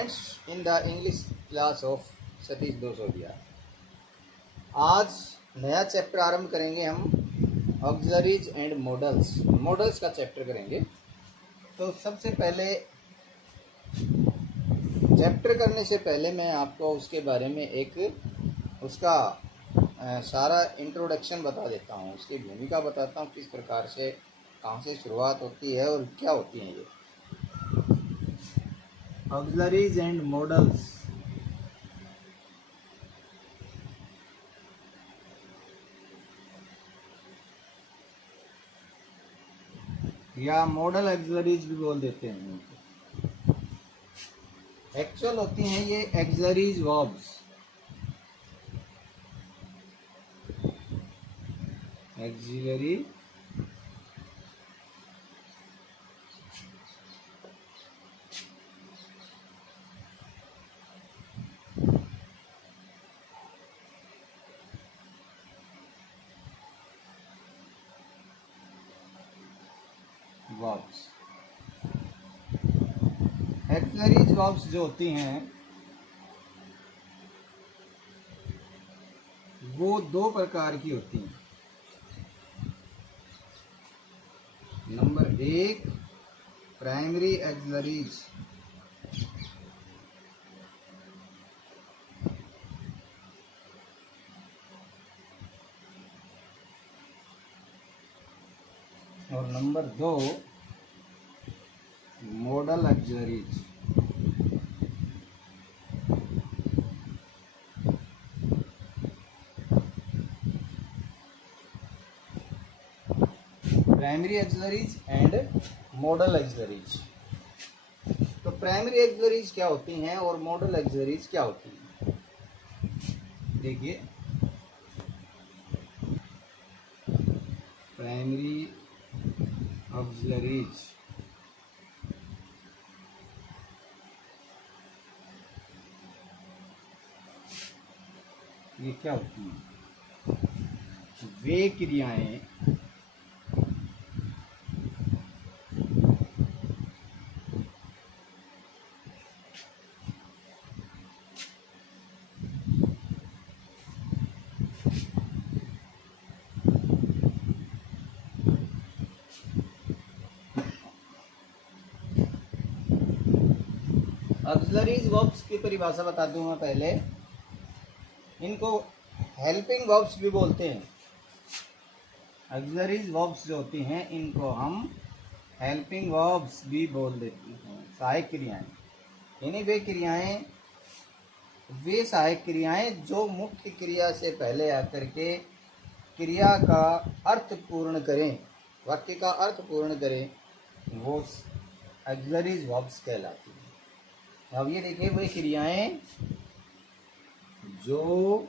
Students in the English class of Satish Dosodiya. आज नया chapter आरंभ करेंगे हम ऑक्सिलरीज एंड मॉडल्स। मॉडल्स का चैप्टर करेंगे। तो सबसे पहले चैप्टर करने से पहले मैं आपको उसके बारे में एक उसका सारा इंट्रोडक्शन बता देता हूँ, उसकी भूमिका बताता हूँ, किस प्रकार से कहाँ से शुरुआत होती है और क्या होती हैं ये ऑक्सिलरीज एंड मॉडल्स। या मॉडल एक्सिलरीज भी बोल देते हैं। एक्चुअल होती हैं ये auxiliaries verbs. Axillary verbs. Auxiliaries verbs जो होती हैं वो दो प्रकार की होती हैं। नंबर एक, प्राइमरी एक्सिलरीज। और नंबर दो, model auxiliaries. Primary auxiliaries and model auxiliaries. तो प्राइमरी एक्सिलरीज क्या होती हैं और मॉडल एक्सिलरीज क्या होती हैं? देखिए, प्राइमरी ऑक्सिलरीज ये क्या होती हैं? वे क्रियाएं ऑक्सिलरीज वर्ब्स की परिभाषा बता दूं मैं पहले। इनको हेल्पिंग वर्ब्स भी बोलते हैं। ऑक्सिलरीज वर्ब्स जो होती हैं इनको हम हेल्पिंग वर्ब्स भी बोल देते हैं। सहायक क्रियाएं, यानी वे सहायक क्रियाएं जो मुख्य क्रिया से पहले आकर के क्रिया का अर्थ पूर्ण करें, वाक्य का अर्थ पूर्ण करें, वो ऑक्सिलरीज वर्ब्स कहलाती हैं। अब ये देखिए, वे क्रियाएं जो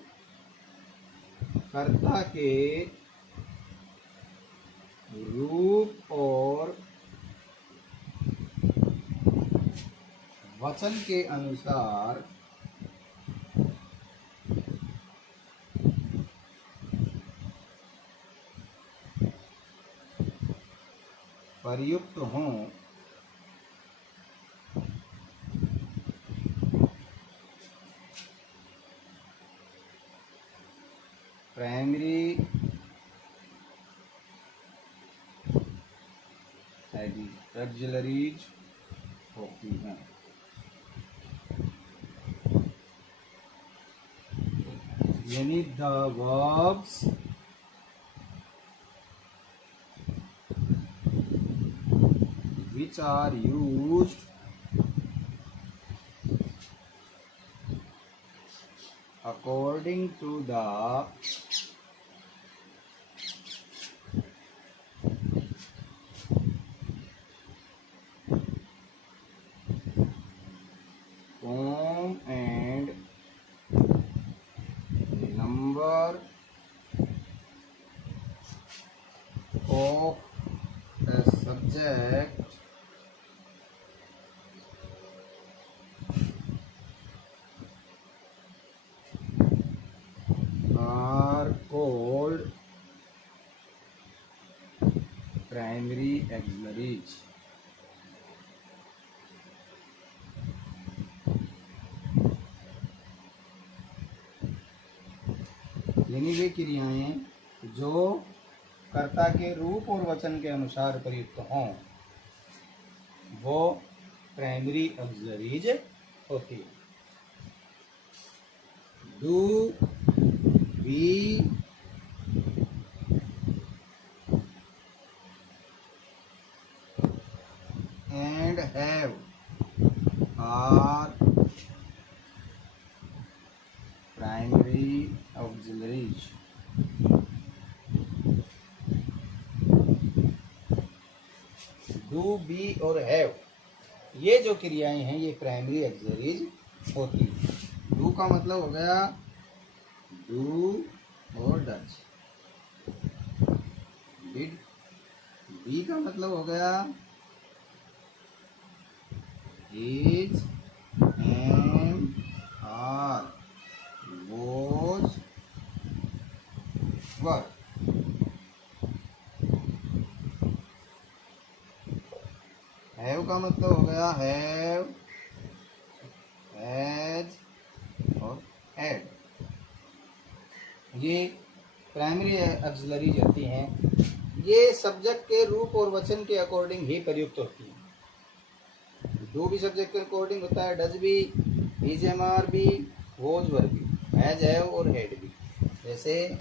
कर्ता के रूप और वचन के अनुसार प्रयुक्त हों, प्राइमरी एक्सिलरीज होती हैं। यानी the verbs which are used according to the form and number of a subject are called primary auxiliaries. यानी वे क्रियाएं जो कर्ता के रूप और वचन के अनुसार प्रयुक्त हों वो प्राइमरी ऑक्सिलरीज होती है। Do, be, and have are primary auxiliaries. Do, be और हैव ये जो क्रियाएं हैं ये प्राइमरी ऑक्सिलरीज होती है। डू का मतलब हो गया डू और डज। डिड। बी का मतलब हो गया is, am, are, was, were. Have का मतलब हो गया हैव, हैज और हैड। ये प्राइमरी ऑक्सिलरीज होती हैं। ये सब्जेक्ट के रूप और वचन के अकॉर्डिंग ही प्रयुक्त होती हैं। डू भी सब्जेक्ट के अकॉर्डिंग होता है, डज भी, इज, एम, आर भी, वॉज, वर भी, हैज, हैव और हैड भी। जैसे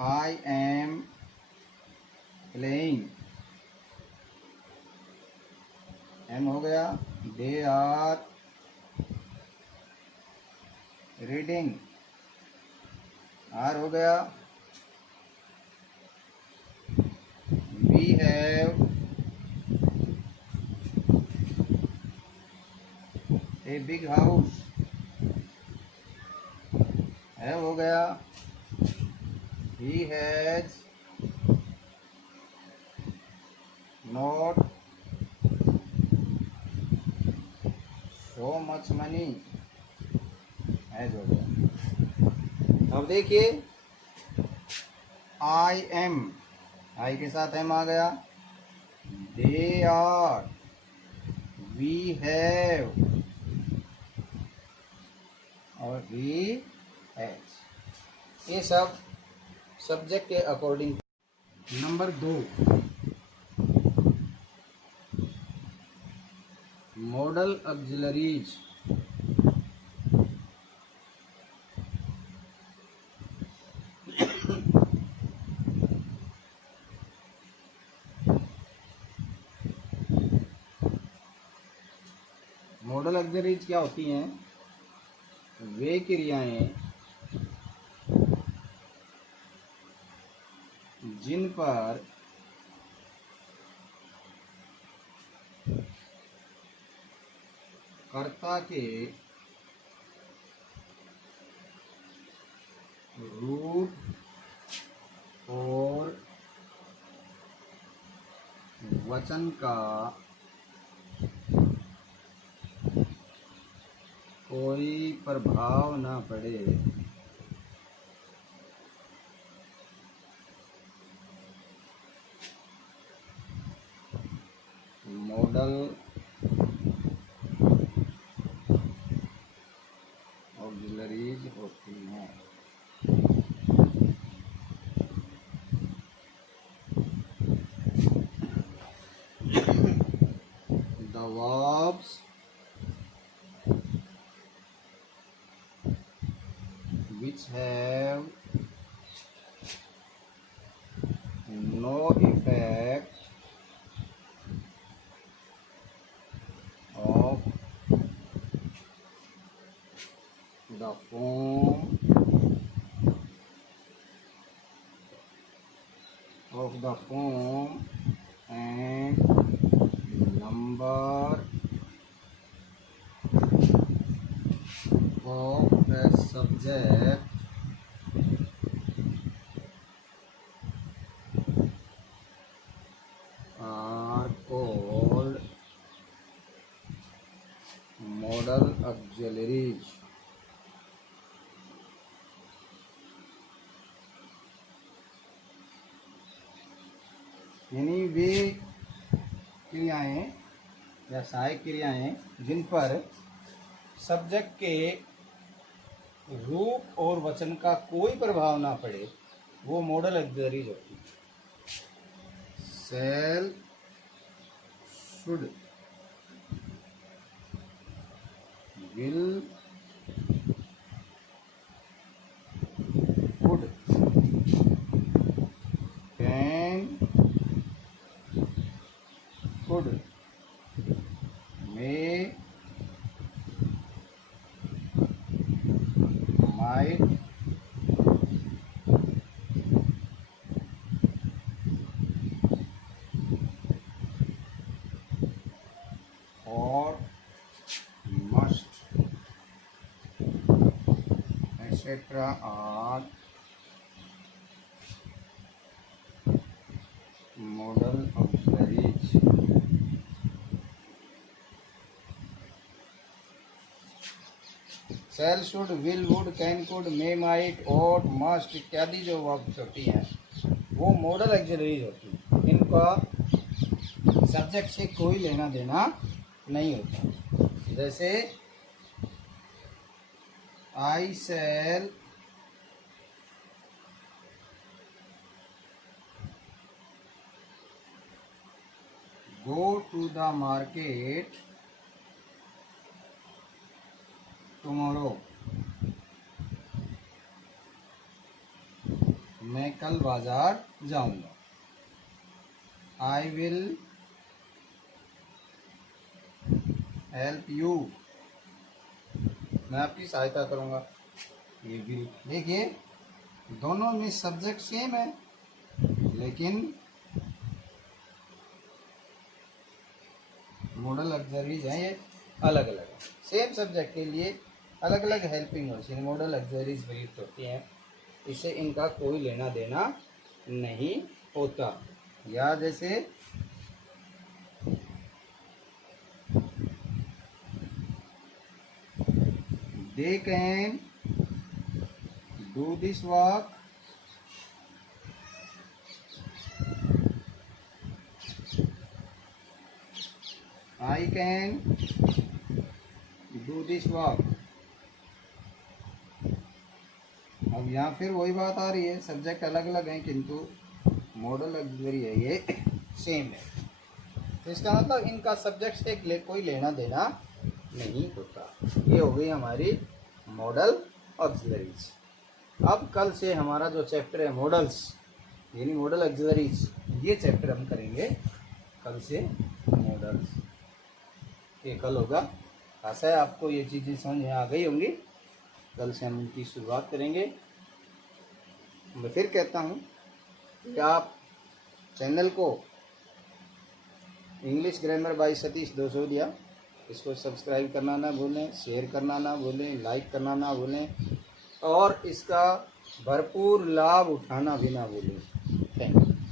आई एम प्लेइंग, एम हो गया, दे आर रीडिंग, आर हो गया, we have a big house, have हो गया, he has not so much money, has हो गया। अब देखिए आई एम, आई के साथ एम आ गया, दे आर, वी हैव और ही हैज। ये सब सब्जेक्ट के according. Number 2, model auxiliaries. Model auxiliaries क्या होती हैं? वे क्रियाएं जिन पर कर्ता के रूप और वचन का कोई प्रभाव न पड़े मॉडल ऑक्सिलरीज होती हैं। The verbs which have no effect of the form and number of a subject are called modal auxiliaries। यानी वे क्रियाएं या सहायक क्रियाएं जिन पर सब्जेक्ट के रूप और वचन का कोई प्रभाव ना पड़े, वो मॉडल ऑक्सिलरीज होती है। Shall should, will, could, can, could, may, might, और must, etc. are modal auxiliaries. Shall, should, will, would, can, could, may, might, ought, must इत्यादि जो वर्ब्स होती हैं वो मॉडल ऑक्सिलरीज होती हैं। इनका सब्जेक्ट से कोई लेना देना नहीं होता। जैसे I shall go to the market tomorrow, मैं कल बाजार जाऊंगा। I will help you, मैं आपकी सहायता करूंगा। ये भी देखिए दोनों में सब्जेक्ट सेम है, लेकिन मॉडल ऑक्सिलरीज हैं ये अलग अलग है। सेम सब्जेक्ट के लिए अलग अलग हेल्पिंग वर्ड्स मॉडल ऑक्सिलरीज प्रयुक्त होती हैं। इससे इनका कोई लेना देना नहीं होता। या जैसे they can do this work, I can do this work। अब यहाँ फिर वही बात आ रही है, सब्जेक्ट अलग अलग हैं किंतु मॉडल ऑक्सिलरी है ये सेम है। तो इसका मतलब इनका सब्जेक्ट से कोई लेना देना नहीं होता। ये हो गई हमारी मॉडल ऑक्सिलरीज। अब कल से हमारा जो चैप्टर है मॉडल्स यानी मॉडल ऑक्सिलरीज, ये चैप्टर हम करेंगे कल से मॉडल्स। ये कल होगा। आशा है आपको ये चीज़ें समझ में आ गई होंगी। कल से हम इनकी शुरुआत करेंगे। मैं फिर कहता हूँ कि आप चैनल को इंग्लिश ग्रामर बाय सतीश दोसोदिया इसको सब्सक्राइब करना ना भूलें, शेयर करना ना भूलें, लाइक करना ना भूलें और इसका भरपूर लाभ उठाना भी ना भूलें। Thank you.